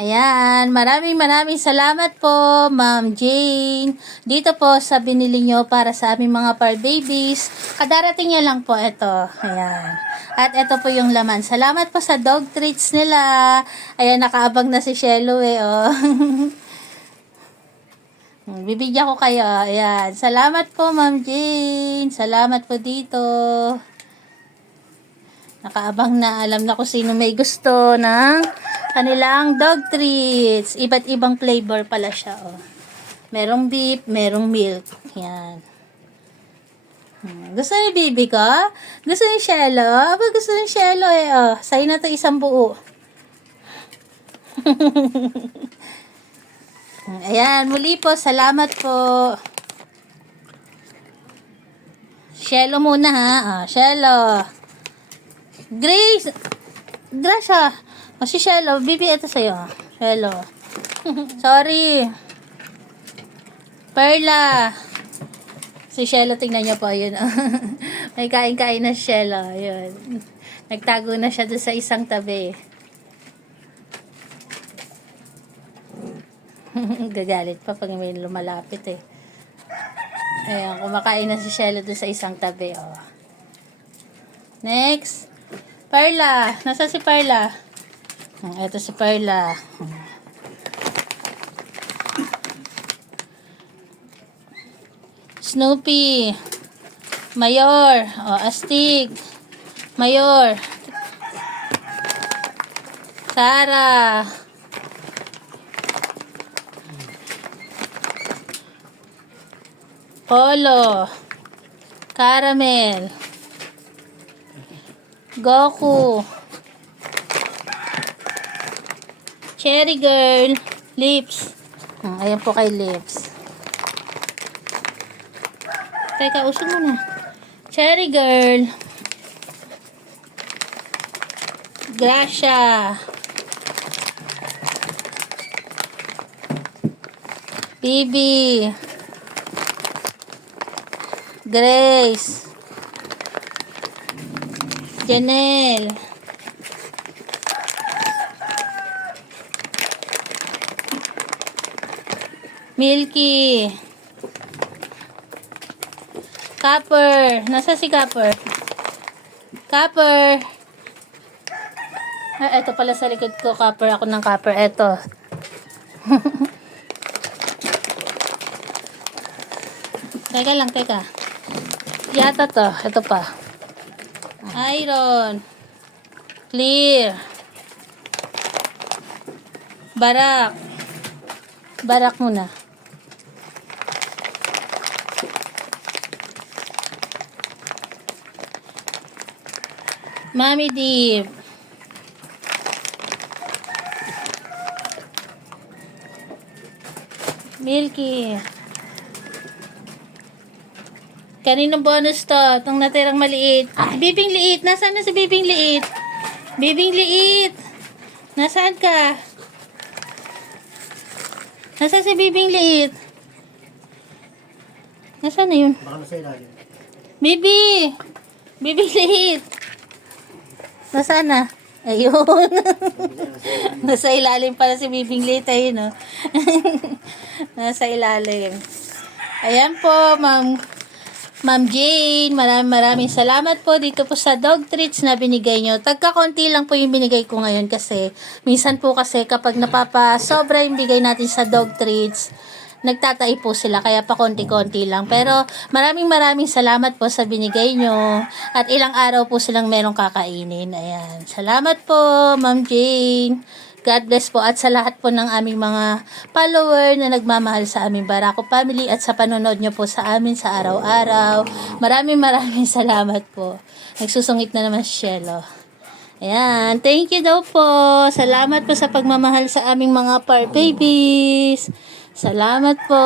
Ayan, maraming salamat po, Ma'am Jane. Dito po sa binili nyo para sa aming mga fur babies. Kadarating niya lang po ito. Ayan. At ito po yung laman. Salamat po sa dog treats nila. Ayan, nakaabang na si Shelo oh. Bibigyan ko kayo. Ayan. Salamat po, Ma'am Jane. Salamat po dito. Nakaabang na. Alam na kung sino may gusto ng kanilang dog treats. Iba't ibang flavor pala siya, oh. Merong beef, merong milk. Yan. Gusto ni baby ko? Gusto ni Shelo? Aba, gusto ni Shelo oh. Sa'yo na to isang buo. Ayan, muli po, salamat po. Shelo muna ha. Shelo. Grace. Gracia. Si Shelo, bibi, ito sa'yo. Shelo. Sorry. Perla. Si Shelo, tingnan niyo po, yun. May kain-kain na si Shelo. Yun. Nagtago na siya doon sa isang tabi. Gagalit pa pag may lumalapit eh. Ayan, kumakain na si Shelo doon sa isang tabi. Oh. Next. Perla. Nasa si Perla? Ito si Perla. Snoopy. Mayor. Astig. Mayor. Sarah. Polo. Caramel. Goku. Cherry Girl. Lips. Ayan po kay Lips. Teka, usog mo na. Cherry Girl. Gracia. Bibi. Grace. Janelle. Milky. Copper. Nasa si Copper? Copper. Ito pala sa likod ko. Copper. Ako ng Copper. Ito. Teka lang, teka. Yata to. Ito pa. Iron. Clear. Barak. Barak muna. Mami Deep. Milky. Kaninong bonus to? Itong natirang maliit. Bibing liit. Nasaan na si Bibing liit? Bibing liit. Nasaan ka? Nasaan si Bibing liit? Nasaan na yun? Bibi! Bibing liit. Nasaan na? Ayun. Nasa ilalim pala si Bibing liit. Ayun, no? Nasa ilalim. Ayan po, Ma'am Jane, maraming salamat po dito po sa dog treats na binigay nyo. Tagka-konti lang po yung binigay ko ngayon kasi minsan po kasi kapag napapa-sobra yung bigay natin sa dog treats, nagtatai po sila kaya pa konti-konti lang. Pero maraming salamat po sa binigay nyo at ilang araw po silang merong kakainin. Ayan. Salamat po, Ma'am Jane. God bless po at sa lahat po ng aming mga follower na nagmamahal sa aming Barako family at sa panonood nyo po sa amin sa araw-araw. Maraming salamat po. Nagsusungit na naman si Shelo. Ayan. Thank you daw po. Salamat po sa pagmamahal sa aming mga fur babies. Salamat po.